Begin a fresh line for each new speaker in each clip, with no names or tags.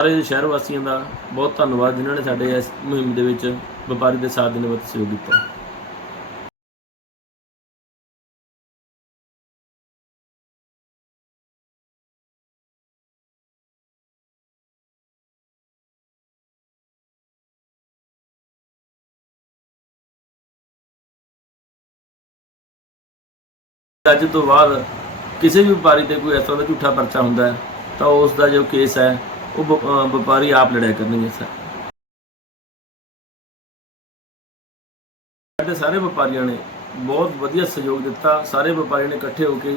ਸਾਰੇ ਸ਼ਹਿਰ ਵਾਸੀਆਂ ਦਾ ਬਹੁਤ ਧੰਨਵਾਦ ਜਿਨ੍ਹਾਂ ਨੇ ਸਾਡੇ ਇਸ ਮੁਹਿੰਮ ਦੇ ਵਿੱਚ ਵਪਾਰੀ ਦੇ ਸਾਥ ਦੇਣ ਵਿੱਚ ਸਹਿਯੋਗ ਕੀਤਾ ਅੱਜ ਤੋਂ ਬਾਅਦ ਕਿਸੇ ਵੀ ਵਪਾਰੀ ਤੇ ਕੋਈ ਇਸ ਤਰ੍ਹਾਂ ਦਾ ਝੂਠਾ ਪਰਚਾ ਹੁੰਦਾ ਹੈ, ਤਾਂ ਉਸ ਦਾ ਜੋ ਕੇਸ ਹੈ ਉਹ ਵ- ਵਪਾਰੀ ਆਪ ਲੜਿਆ ਕਰਨਗੇ ਸਰ। ਸਾਡੇ ਸਾਰੇ ਵਪਾਰੀਆਂ ਨੇ ਬਹੁਤ ਵਧੀਆ ਸਹਿਯੋਗ ਦਿੱਤਾ। ਸਾਰੇ ਵਪਾਰੀਆਂ ਨੇ ਇਕੱਠੇ ਹੋ ਕੇ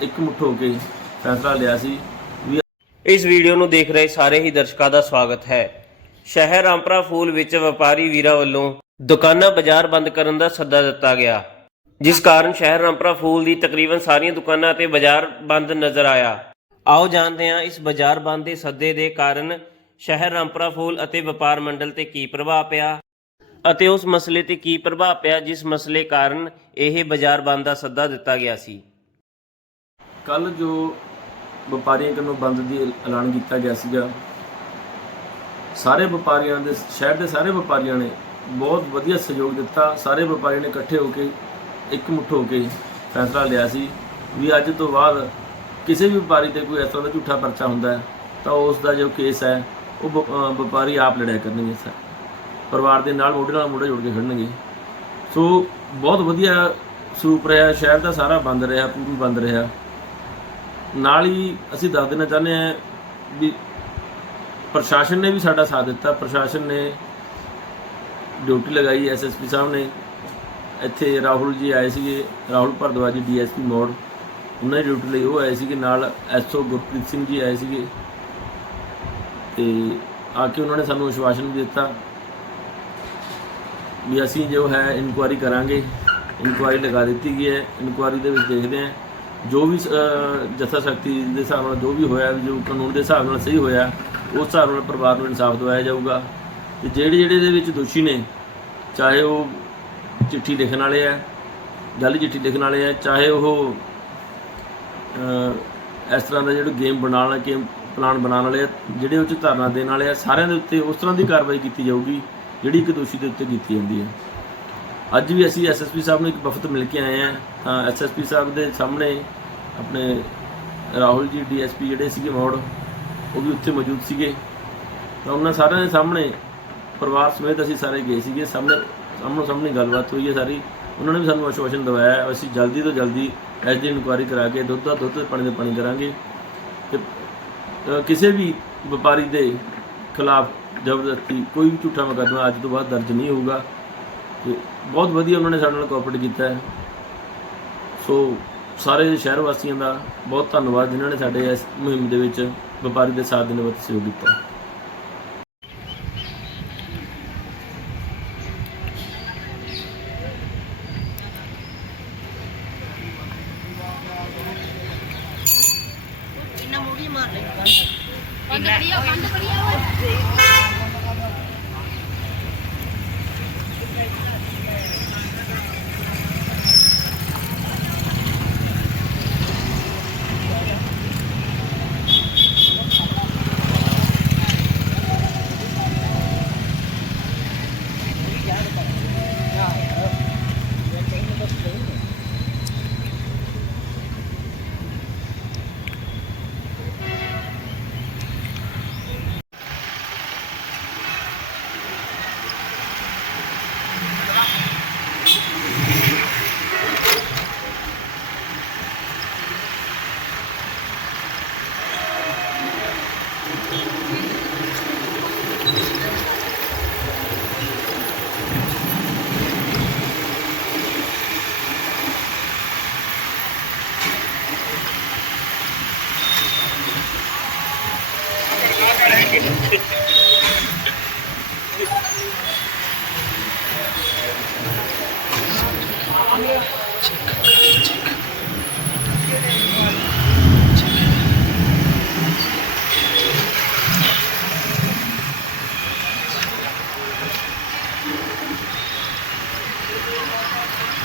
ਇੱਕ ਹੋ ਕੇ ਫੈਸਲਾ ਲਿਆ ਸੀ। ਵੀ
ਇਸ ਵੀਡੀਓ ਨੂੰ ਦੇਖ ਰਹੇ ਸਾਰੇ ਹੀ ਦਰਸ਼ਕਾਂ ਦਾ ਸਵਾਗਤ ਹੈ। ਸ਼ਹਿਰ ਰਾਮਪਰਾ ਫੂਲ ਵਿੱਚ ਵਪਾਰੀ ਵੀਰਾਂ ਵੱਲੋਂ ਦੁਕਾਨਾਂ ਬਾਜ਼ਾਰ ਬੰਦ ਕਰਨ ਦਾ ਸੱਦਾ ਦਿੱਤਾ ਗਿਆ। ਜਿਸ ਕਾਰਨ ਸ਼ਹਿਰ ਰਾਮਪਰਾ ਫੂਲ ਦੀ ਤਕਰੀਬਨ ਸਾਰੀਆਂ ਦੁਕਾਨਾਂ ਤੇ ਬਾਜ਼ਾਰ ਬੰਦ ਨਜ਼ਰ ਆਇਆ। ਆਓ ਜਾਣਦੇ ਹਾਂ ਇਸ ਬਾਜ਼ਾਰ ਬੰਦ ਦੇ ਸੱਦੇ ਦੇ ਕਾਰਨ ਸ਼ਹਿਰ ਰਾਮਪੁਰਾ ਫੂਲ ਅਤੇ ਵਪਾਰ ਮੰਡਲ ਤੇ ਕੀ ਪ੍ਰਭਾਵ ਪਿਆ ਅਤੇ ਉਸ ਮਸਲੇ ਤੇ ਕੀ ਪ੍ਰਭਾਵ ਪਿਆ, ਜਿਸ ਮਸਲੇ ਕਾਰਨ ਇਹ ਬਾਜ਼ਾਰ ਬੰਦ ਦਾ ਸੱਦਾ ਦਿੱਤਾ ਗਿਆ ਸੀ।
ਕੱਲ ਜੋ ਵਪਾਰੀਆਂ ਵੱਲੋਂ ਬੰਦ ਦੀ ਐਲਾਨ ਕੀਤਾ ਗਿਆ ਸੀਗਾ, ਸਾਰੇ ਵਪਾਰੀਆਂ ਦੇ, ਸ਼ਹਿਰ ਦੇ ਸਾਰੇ ਵਪਾਰੀਆਂ ਨੇ ਬਹੁਤ ਵਧੀਆ ਸਹਿਯੋਗ ਦਿੱਤਾ। ਸਾਰੇ ਵਪਾਰੀਆਂ ਨੇ ਇਕੱਠੇ ਹੋ ਕੇ ਇੱਕ ਮੁੱਠ ਹੋ ਕੇ ਫੈਸਲਾ ਲਿਆ ਸੀ ਵੀ ਅੱਜ ਤੋਂ ਬਾਅਦ ਕਿਸੇ ਵੀ ਵਪਾਰੀ ਤੇ ਕੋਈ ਇਸ ਤਰ੍ਹਾਂ ਦਾ ਝੂਠਾ ਪਰਚਾ ਹੁੰਦਾ ਤਾਂ ਉਸ ਦਾ ਜੋ ਕੇਸ ਹੈ, ਉਹ ਵ- ਵਪਾਰੀ ਆਪ ਲੜਿਆ ਕਰਨਗੇ ਸਰ। ਪਰਿਵਾਰ ਦੇ ਨਾਲ ਮੋਢੇ ਨਾਲ ਮੋਢਾ ਜੋੜ ਕੇ ਖੜਨਗੇ। ਸੋ ਬਹੁਤ ਵਧੀਆ ਸਰੂਪ ਰਿਹਾ, ਸ਼ਹਿਰ ਦਾ ਸਾਰਾ ਬੰਦ ਰਿਹਾ ਪੂਰੀ ਬੰਦ ਰਿਹਾ। ਨਾਲ ਹੀ ਅਸੀਂ ਦੱਸ ਦੇਣਾ ਚਾਹੁੰਦੇ ਹਾਂ ਵੀ ਪ੍ਰਸ਼ਾਸਨ ਨੇ ਵੀ ਸਾਡਾ ਸਾਥ ਦਿੱਤਾ। ਪ੍ਰਸ਼ਾਸਨ ਨੇ ਡਿਊਟੀ ਲਗਾਈ ਐਸਐਸਪੀ ਸਾਹਿਬ ਨੇ। ਇੱਥੇ ਰਾਹੁਲ ਜੀ ਆਏ ਸੀਗੇ, ਰਾਹੁਲ ਭਰਦਵਾਜ ਜੀ ਡੀਐਸਪੀ ਮੋੜ। ਉਹਨਾਂ ਦੀ ਡਿਊਟੀ ਲਈ ਉਹ ਆਏ ਸੀਗੇ ਨਾਲ ਐਸਓ ਗੁਰਪ੍ਰੀਤ ਸਿੰਘ ਜੀ ਆਏ ਸੀਗੇ ਤੇ ਆ ਕੇ ਉਹਨਾਂ ਨੇ ਸਾਨੂੰ ਵਿਸ਼ਵਾਸਨ ਵੀ ਦਿੱਤਾ ਵੀ ਅਸੀਂ ਜੋ ਹੈ ਇਨਕੁਆਇਰੀ ਕਰਾਂਗੇ। ਇਨਕੁਆਇਰੀ ਲਗਾ ਦਿੱਤੀ ਗਈ ਹੈ। ਇਨਕੁਆਇਰੀ ਦੇ ਵਿੱਚ ਦੇਖਦੇ ਹਾਂ। ਜੋ ਵੀ ਅਹ, ਜਥਾ ਸ਼ਕਤੀ ਦੇ ਹਿਸਾਬ ਨਾਲ ਜੋ ਵੀ ਹੋਇਆ ਵੀ ਜੋ ਕਾਨੂੰਨ ਦੇ ਹਿਸਾਬ ਨਾਲ ਸਹੀ ਹੋਇਆ ਉਸ ਹਿਸਾਬ ਨਾਲ ਪਰਿਵਾਰ ਨੂੰ ਇਨਸਾਫ ਦਿਵਾਇਆ ਜਾਊਗਾ। ਤੇ ਜਿਹੜੇ ਜਿਹੜੇ ਦੇ ਵਿੱਚ ਦੋਸ਼ੀ ਨੇ ਚਾਹੇ ਉਹ ਚਿੱਠੀ ਲਿਖਣ ਵਾਲੇ ਆ ਜਾਲੀ ਚਿੱਠੀ ਲਿਖਣ ਵਾਲੇ ਆ ਚਾਹੇ ਉਹ ਇਸ ਤਰ੍ਹਾਂ ਦਾ ਜਿਹੜਾ ਗੇਮ ਬਣਾਉਣ ਵਾਲਾ ਗੇਮ ਪਲਾਨ ਬਣਾਉਣ ਵਾਲੇ ਆ, ਜਿਹੜੇ ਉਹ 'ਚ ਧਰਨਾ ਦੇਣ ਵਾਲੇ ਆ, ਸਾਰਿਆਂ ਦੇ ਉੱਤੇ ਉਸ ਤਰ੍ਹਾਂ ਦੀ ਕਾਰਵਾਈ ਕੀਤੀ ਜਾਊਗੀ, ਜਿਹੜੀ ਇੱਕ ਦੋਸ਼ੀ ਦੇ ਉੱਤੇ ਕੀਤੀ ਜਾਂਦੀ ਹੈ। ਅੱਜ ਵੀ ਅਸੀਂ ਐਸਐਸਪੀ ਸਾਹਿਬ ਨੂੰ ਇੱਕ ਵਫਦ ਮਿਲ ਕੇ ਆਏ ਹਾਂ ਤਾਂ ਐਸਐਸਪੀ ਸਾਹਿਬ ਦੇ ਸਾਹਮਣੇ ਆਪਣੇ ਰਾਹੁਲ ਜੀ ਡੀਐਸਪੀ ਜਿਹੜੇ ਸੀਗੇ ਮੌੜ, ਉਹ ਵੀ ਉੱਥੇ ਮੌਜੂਦ ਸੀਗੇ। ਤਾਂ ਉਹਨਾਂ ਸਾਰਿਆਂ ਦੇ ਸਾਹਮਣੇ, ਪਰਿਵਾਰ ਸਮੇਤ ਅਸੀਂ ਸਾਰੇ ਗਏ ਸੀਗੇ। ਸਾਹਮਣੇ ਸਾਹਮਣੇ ਸਾਹਮਣੇ ਗੱਲਬਾਤ ਹੋਈ ਹੈ ਸਾਰੀ। ਉਹਨਾਂ ਨੇ ਵੀ ਸਾਨੂੰ ਆਸ਼ਵਾਸਨ ਦਿਵਾਇਆ, ਅਸੀਂ ਜਲਦੀ ਤੋਂ ਜਲਦੀ ਇਸ ਦੀ ਇਨਕੁਆਇਰੀ ਕਰਾ ਕੇ ਦੁੱਧ ਦਾ ਦੁੱਧ ਪਾਣੀ ਦਾ ਪਾਣੀ ਕਰਾਂਗੇ ਤੇ ਕਿਸੇ ਵੀ ਵਪਾਰੀ ਦੇ ਖਿਲਾਫ ਜ਼ਬਰਦਸਤੀ, ਕੋਈ ਵੀ ਝੂਠਾ ਮੁਕੱਦਮਾ ਅੱਜ ਤੋਂ ਬਾਅਦ ਦਰਜ ਨਹੀਂ ਹੋਊਗਾ ਤੇ ਬਹੁਤ ਵਧੀਆ ਉਹਨਾਂ ਨੇ ਸਾਡੇ ਨਾਲ ਕੋਆਪਰੇਟ ਕੀਤਾ ਹੈ। ਸੋ ਸਾਰੇ ਸ਼ਹਿਰ ਵਾਸੀਆਂ ਦਾ ਬਹੁਤ ਧੰਨਵਾਦ ਜਿਨ੍ਹਾਂ ਨੇ ਸਾਡੇ ਇਸ ਮੁਹਿੰਮ ਦੇ ਵਿੱਚ ਵਪਾਰੀ ਦੇ ਸਾਥ ਦੇਣ ਵਿੱਚ ਸਹਿਯੋਗ ਕੀਤਾ
ਬੰਦ ਕਰੀਓ ਬੰਦ ਕਰੀਓ Thank you.